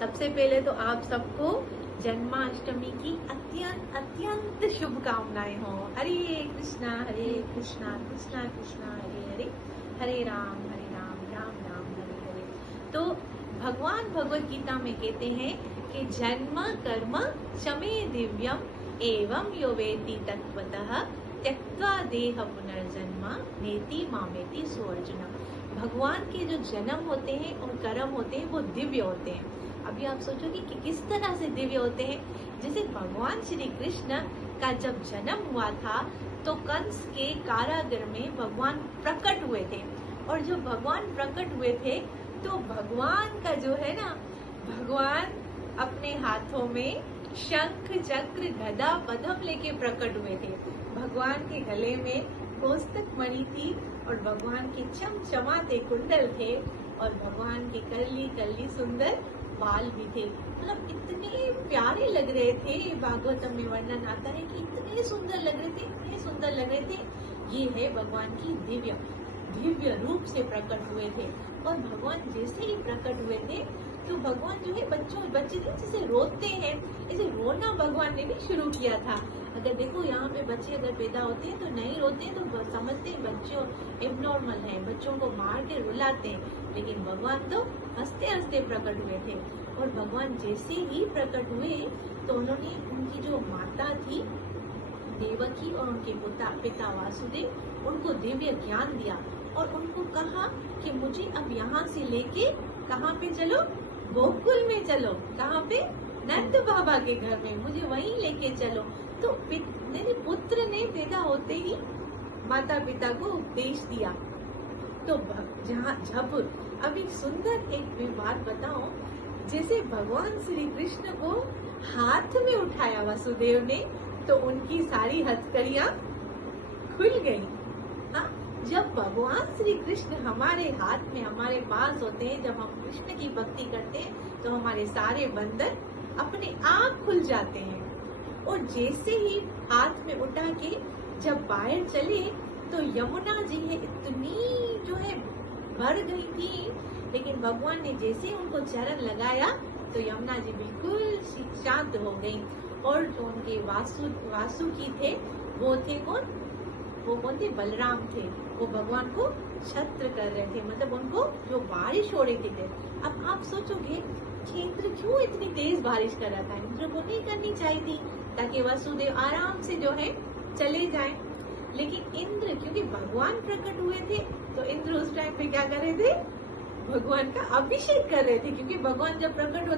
सबसे पहले तो आप सबको जन्माष्टमी की अत्यंत अत्यंत शुभकामनाएं हो। हरे कृष्णा कृष्णा कृष्णा हरे हरे, हरे राम राम राम हरे हरे। तो भगवान भगवत गीता में कहते हैं कि जन्म कर्म शमे दिव्यम एवं यो वेति तत्वतः त्यक्त्वा देह पुनर्जन्म नेति मामेति सो अर्जुन। भगवान के जो जन्म होते हैं और कर्म होते हैं वो दिव्य होते हैं। अभी आप सोचोगे कि किस तरह से दिव्य होते हैं। जैसे भगवान श्री कृष्ण का जब जन्म हुआ था तो कंस के कारागृह में भगवान प्रकट हुए थे, और जो भगवान प्रकट हुए थे तो भगवान का जो है ना, भगवान अपने हाथों में शंख चक्र गदा पद्म लेके प्रकट हुए थे। भगवान के गले में कोष्टक मणि थी और भगवान के चमचमाते कुंडल थे और भगवान के कर्ली कर्ली सुंदर बाल भी थे। मतलब इतने प्यारे लग रहे थे। भागवतम में वर्णन आता है कि इतने सुंदर लग रहे थे, इतने सुंदर लग रहे थे। ये है भगवान की दिव्य रूप से प्रकट हुए थे। और भगवान जैसे ही प्रकट हुए थे तो भगवान जो है बच्चे जैसे रोते हैं, ऐसे रोना भगवान ने भी शुरू किया था। अगर देखो यहाँ पे बच्चे अगर पैदा होते हैं तो नहीं रोते हैं तो समझते हैं बच्चों एबनॉर्मल है, बच्चों को मार के रुलाते हैं, लेकिन भगवान तो हंसते हंसते प्रकट हुए थे। और भगवान जैसे ही प्रकट हुए तो उन्होंने उनकी जो माता थी देवकी और उनके पिता वासुदेव उनको दिव्य ज्ञान दिया और उनको कहा कि मुझे अब यहाँ से लेके कहाँ पे चलो, गोकुल में चलो। कहाँ पे? नंद बाबा के घर में, मुझे वहीं लेके चलो। तो मेरे पुत्र ने पैदा होते ही माता पिता को उपदेश दिया। तो जब अभी सुंदर एक बात बताओ, जैसे भगवान श्री कृष्ण को हाथ में उठाया वासुदेव ने तो उनकी सारी हथकड़ियां खुल गई। हाँ, जब भगवान श्री कृष्ण हमारे हाथ में हमारे पास होते हैं, जब हम कृष्ण की भक्ति करते हैं तो हमारे सारे बंधन अपने आप खुल जाते हैं। और जैसे ही हाथ में उठा के जब बाहर चले तो यमुना जी है इतनी जो है भर गई थी, लेकिन भगवान ने जैसे ही उनको चरण लगाया तो यमुना जी बिल्कुल शांत हो गई। और जो उनके वासुकी थे वो थे कौन? वो कौन थे? बलराम थे। वो भगवान को छत्र कर रहे थे, मतलब उनको जो बारिश हो रही थी। अब आप सोचोगे कि इंद्र क्यों इतनी तेज बारिश कर रहा था? इंद्र को नहीं करनी चाहिए थी ताकि वासुदेव आराम से जो है चले जाएं। लेकिन इंद्र, क्योंकि भगवान प्रकट हुए थे तो इंद्र उस टाइम पे क्या कर रहे थे? भगवान का अभिषेक कर रहे थे, क्योंकि भगवान जब प्रकट होता